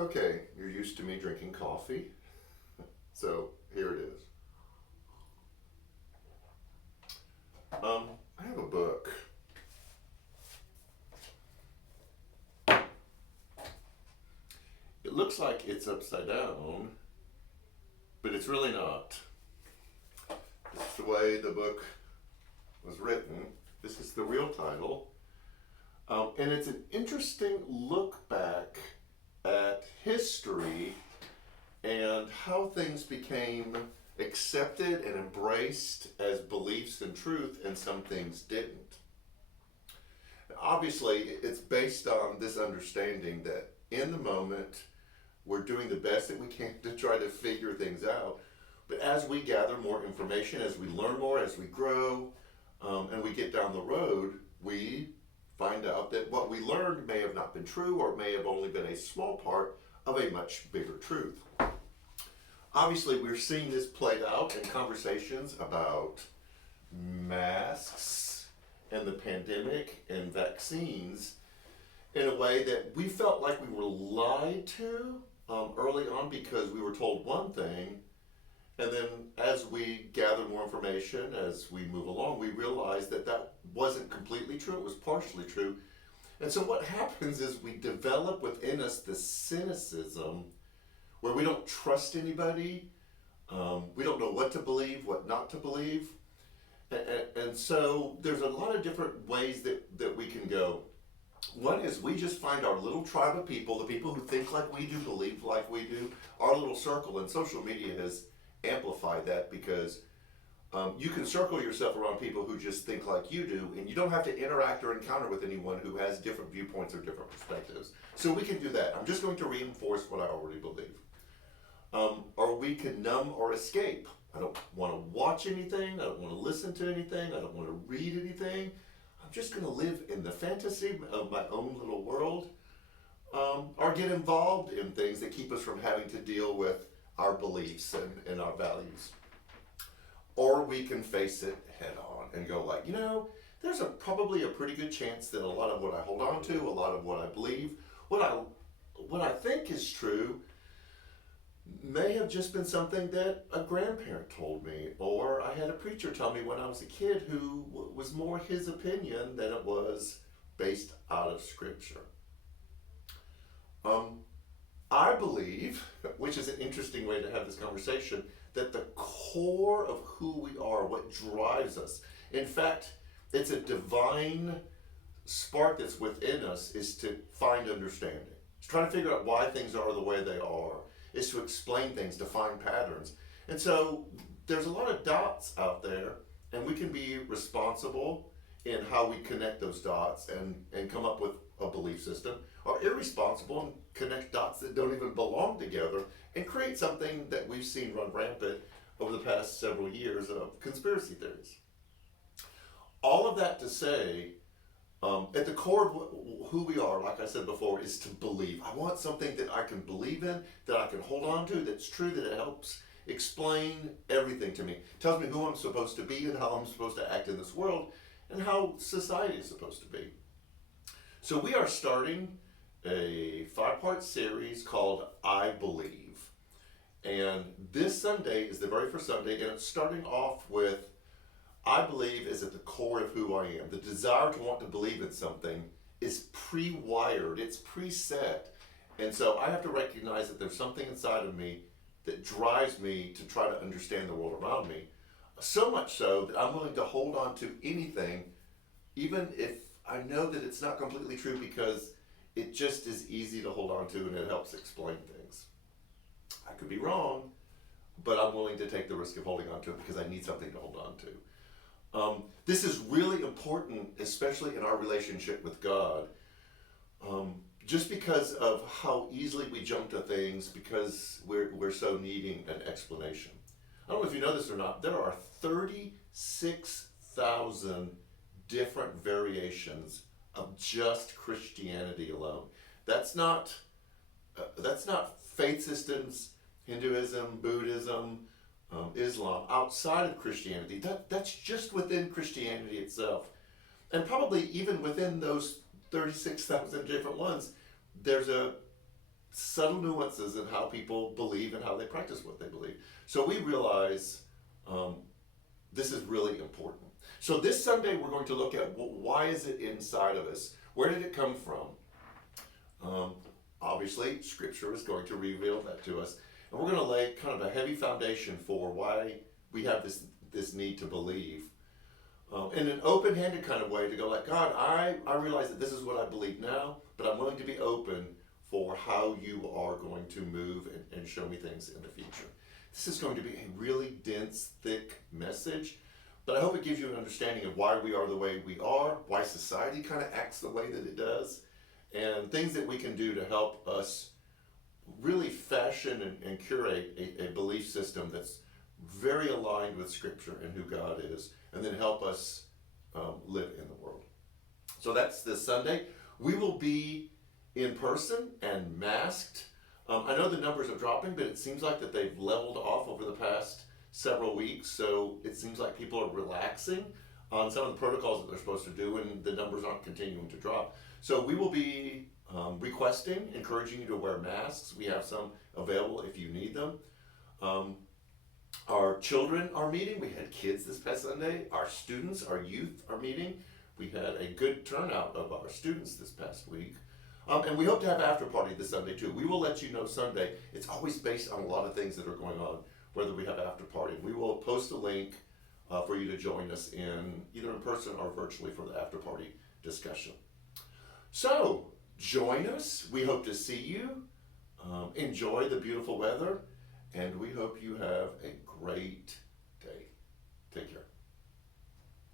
Okay, you're used to me drinking coffee, so here it is. I have a book. It looks like it's upside down, but it's really not. This is the way the book was written. This is the real title. And it's an interesting look back at history and how things became accepted and embraced as beliefs and truth, and some things didn't. Obviously, it's based on this understanding that in the moment, we're doing the best that we can to try to figure things out. But as we gather more information, as we learn more, as we grow, and we get down the road, we find out that what we learned may have not been true, or may have only been a small part of a much bigger truth. Obviously, we're seeing this played out in conversations about masks and the pandemic and vaccines in a way that we felt like we were lied to early on, because we were told one thing, and then as we gather more information, as we move along, we realize that that wasn't completely true, it was partially true. And so what happens is we develop within us this cynicism where we don't trust anybody, we don't know what to believe, what not to believe. And so there's a lot of different ways that we can go. One is we just find our little tribe of people, the people who think like we do, believe like we do, our little circle, and social media has amplified that, because you can circle yourself around people who just think like you do, and you don't have to interact or encounter with anyone who has different viewpoints or different perspectives. So we can do that. I'm just going to reinforce what I already believe. Or we can numb or escape. I don't want to watch anything, I don't want to listen to anything, I don't want to read anything. I'm just going to live in the fantasy of my own little world, or get involved in things that keep us from having to deal with our beliefs and our values. Or we can face it head on and go like, there's probably a pretty good chance that a lot of what I hold on to, a lot of what I believe, what I think is true, may have just been something that a grandparent told me, or I had a preacher tell me when I was a kid, who was more his opinion than it was based out of scripture. I believe, which is an interesting way to have this conversation, that the core of who we are, what drives us, in fact, it's a divine spark that's within us, is to find understanding. It's trying to figure out why things are the way they are, is to explain things, to find patterns. And so there's a lot of dots out there, and we can be responsible in how we connect those dots and come up with a belief system, or irresponsible and connect dots that don't even belong together and create something that we've seen run rampant over the past several years of conspiracy theories. All of that to say, at the core of who we are, like I said before, is to believe. I want something that I can believe in, that I can hold on to, that's true, that it helps explain everything to me. It tells me who I'm supposed to be and how I'm supposed to act in this world and how society is supposed to be. So we are starting a 5-part series called I Believe. And this Sunday is the very first Sunday, and it's starting off with I believe is at the core of who I am. The desire to want to believe in something is pre-wired, it's preset. And so I have to recognize that there's something inside of me that drives me to try to understand the world around me. So much so that I'm willing to hold on to anything, even if I know that it's not completely true, because it just is easy to hold on to and it helps explain things. I could be wrong, but I'm willing to take the risk of holding on to it because I need something to hold on to. This is really important, especially in our relationship with God, just because of how easily we jump to things because we're so needing an explanation. I don't know if you know this or not, there are 36,000 different variations of just Christianity alone. That's not faith systems, Hinduism, Buddhism, Islam, outside of Christianity. That's just within Christianity itself. And probably even within those 36,000 different ones, there's a subtle nuances in how people believe and how they practice what they believe. So we realize this is really important. So this Sunday we're going to look at why is it inside of us? Where did it come from? Obviously, Scripture is going to reveal that to us. And we're going to lay kind of a heavy foundation for why we have this need to believe. In an open-handed kind of way to go like, God, I realize that this is what I believe now, but I'm willing to be open for how you are going to move and show me things in the future. This is going to be a really dense, thick message, but I hope it gives you an understanding of why we are the way we are, why society kind of acts the way that it does, and things that we can do to help us really fashion and curate a belief system that's very aligned with Scripture and who God is, and then help us live in the world. So that's this Sunday. We will be in person and masked. I know the numbers are dropping, but it seems like that they've leveled off over the past several weeks, so it seems like people are relaxing on some of the protocols that they're supposed to do, and the numbers aren't continuing to drop. So we will be encouraging you to wear masks. We have some available if you need them. Our children are meeting. We had kids this past Sunday. Our students, our youth are meeting. We had a good turnout of our students this past week. And we hope to have after party this Sunday too. We will let you know Sunday. It's always based on a lot of things that are going on, whether we have after party. We will post a link for you to join us either in person or virtually for the after party discussion. So join us. We hope to see you. Enjoy the beautiful weather, and we hope you have a great day. Take care.